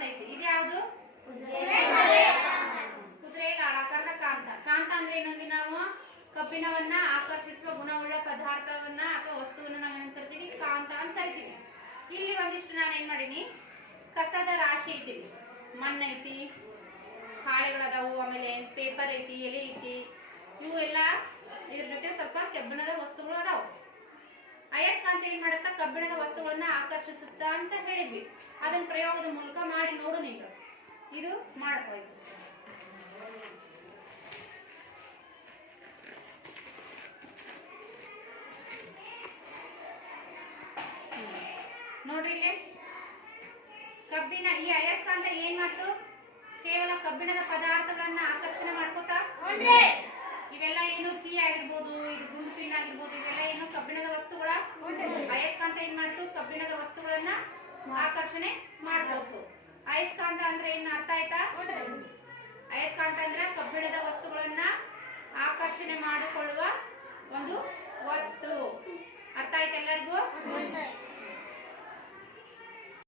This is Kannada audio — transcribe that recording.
ಕಾಂತ ಐತಿ ಕುದುರೆ ಲಾಳಾಕಾರದ ಕಾಂತ. ಕಾಂತ ಅಂದ್ರೆ ಏನಂದ್ವಿ ನಾವು? ಕಬ್ಬಿಣವನ್ನ ಆಕರ್ಷಿಸುವ ಗುಣವುಳ್ಳ ಪದಾರ್ಥವನ್ನ ಅಥವಾ ವಸ್ತುವನ್ನ ನಾವು ಏನ್ ಕರಿತೀವಿ? ಕಾಂತ ಅಂತ ಕರಿತೀವಿ. ಇಲ್ಲಿ ಒಂದಿಷ್ಟು ನಾನು ಏನ್ ಮಾಡೀನಿ? ಕಸದ ರಾಶಿ ಐತಿ ಮಣ್ಣ ಐತಿ ಹಾಳೆಗಳದಾವು ಆಮೇಲೆ ಪೇಪರ್ ಐತಿ, ಎಲೆ ಐತಿ. ಇವು ಎಲ್ಲ ಇದ್ರ ಜೊತೆ ಸ್ವಲ್ಪ ಕಬ್ಬಿಣದ ವಸ್ತುಗಳು ಅದಾವು. ಅಯಸ್ಕಾಂತ ಏನ್ ಮಾಡುತ್ತಾ? ಕಬ್ಬಿಣದ ವಸ್ತುಗಳನ್ನ ಆಕರ್ಷಿಸುತ್ತಾ ಅಂತ ಹೇಳಿದ್ವಿ. ಅದನ್ನ ಪ್ರಯೋಗದ ಮೂಲಕ ಇದು ಮಾಡ್ಬೋದು ನೋಡ್ರಿ ಇಲ್ಲಿ. ಕಬ್ಬಿಣ ಈ ಅಯಸ್ಕಾಂತ ಏನ್ ಮಾಡ್ತು? ಕೇವಲ ಕಬ್ಬಿಣದ ಪದಾರ್ಥಗಳನ್ನ ಆಕರ್ಷಣೆ ಮಾಡ್ಕೋತಾ? ಇವೆಲ್ಲ ಏನು ಕೀ ಆಗಿರ್ಬೋದು ಇದು ಗುಂಡು ಪಿನ್ ಆಗಿರ್ಬೋದು ಇವೆಲ್ಲ ಏನು ಕಬ್ಬಿಣದ ವಸ್ತುಗಳ? ಅಯಸ್ಕಾಂತ ಏನ್ ಮಾಡ್ತು? ಕಬ್ಬಿಣದ ವಸ್ತುಗಳನ್ನ ಆಕರ್ಷಣೆ ಮಾಡ್ಬೋದು ಅಯಸ್ಕಾಂತ ಅಂದ್ರೆ ಏನ್ ಅರ್ಥ ಆಯ್ತಾ? ಅಯಸ್ಕಾಂತ ಅಂದ್ರೆ ಕಬ್ಬಿಣದ ವಸ್ತುಗಳನ್ನ ಆಕರ್ಷಣೆ ಮಾಡಿಕೊಳ್ಳುವ ಒಂದು ವಸ್ತು.